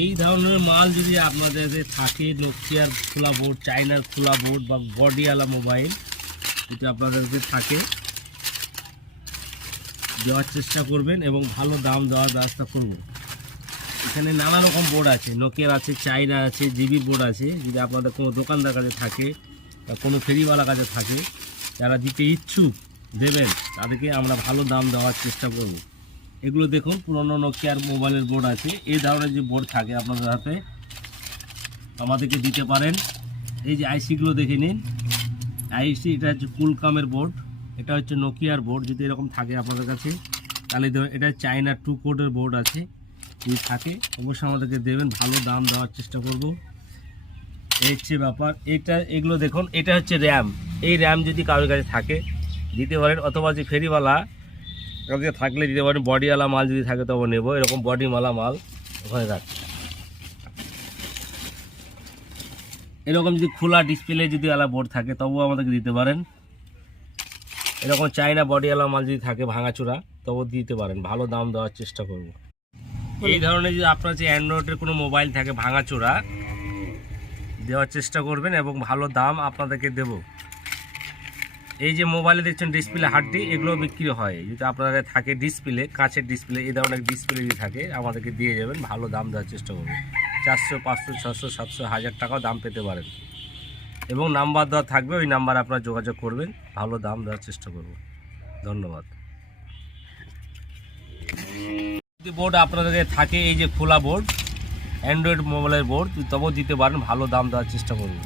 এই ধরনের মাল যদি আপনাদের থাকে, নোকিয়ার খোলা বোর্ড, চাইনার খোলা বোর্ড বা বডিওয়ালা মোবাইল যদি আপনাদেরকে থাকে, দেওয়ার চেষ্টা করবেন এবং ভালো দাম দেওয়ার ব্যবস্থা করব। এখানে নানা রকম বোর্ড আছে, নোকিয়ার আছে, চাইনার আছে, জিবির বোর্ড আছে। যদি আপনাদের কোনো দোকানদার কাছে থাকে বা কোনো ফেরিওয়ালার কাছে থাকে, যারা দিতে ইচ্ছুক দেবেন, তাদেরকে আমরা ভালো দাম দেওয়ার চেষ্টা করব। এগুলো দেখুন, পুরনো নোকিয়ার মোবাইলের বোর্ড আছে। এই ধরনের যে বোর্ড থাকে আপনাদের হাতে, আমাদেরকে দিতে পারেন। এই যে আইসিগুলো দেখে নিন, আইসি এটা হচ্ছে কুলকামের বোর্ড, এটা হচ্ছে নোকিয়ার বোর্ড। যদি এরকম থাকে আপনাদের কাছে, তাহলে এটা চাইনা 2 কোডের বোর্ড আছে। যদি থাকে অবশ্যই আমাদেরকে দেবেন, ভালো দাম দেওয়ার চেষ্টা করব। এই হচ্ছে ব্যাপার। এগুলো দেখুন, এটা হচ্ছে র্যাম। এই র্যাম যদি কারোর কাছে থাকে দিতে পারেন, অথবা যে ফেরিওয়ালা কাছে থাকলে দিতে পারেন। বডিওয়ালা মাল যদি থাকে তবে নেব, এরকম বডিওয়ালা মাল ওখানে রাখছে। এরকম যদি খোলা ডিসপ্লে যদি আলা বোর্ড থাকে তবুও আমাদেরকে দিতে পারেন। এরকম চাইনা বডিওয়ালা মাল যদি থাকে ভাঙাচোরা, তবুও দিতে পারেন, ভালো দাম দেওয়ার চেষ্টা করব। এই ধরনের যদি আপনার যে অ্যান্ড্রয়েডের কোনো মোবাইল থাকে ভাঙাচোরা, দেওয়ার চেষ্টা করবেন এবং ভালো দাম আপনাদেরকে দেব। এই যে মোবাইলে দেখছেন ডিসপ্লে হাড্ডি, এগুলো বিক্রি হয়। যদি আপনাদের থাকে ডিসপ্লে, কাঁচের ডিসপ্লে, এই ধরনের ডিসপ্লে যদি থাকে আমাদেরকে দিয়ে যাবেন, ভালো দাম দেওয়ার চেষ্টা করবেন। 400, 500, 600, 700, 1000 টাকাও দাম পেতে পারেন। এবং নাম্বার দেওয়া থাকবে, ওই নাম্বারে আপনারা যোগাযোগ করবেন, ভালো দাম দেওয়ার চেষ্টা করব। ধন্যবাদ। যদি বোর্ড আপনাদের থাকে, এই যে খোলা বোর্ড, অ্যান্ড্রয়েড মোবাইলের বোর্ড, তবুও দিতে পারেন, ভালো দাম দেওয়ার চেষ্টা করব।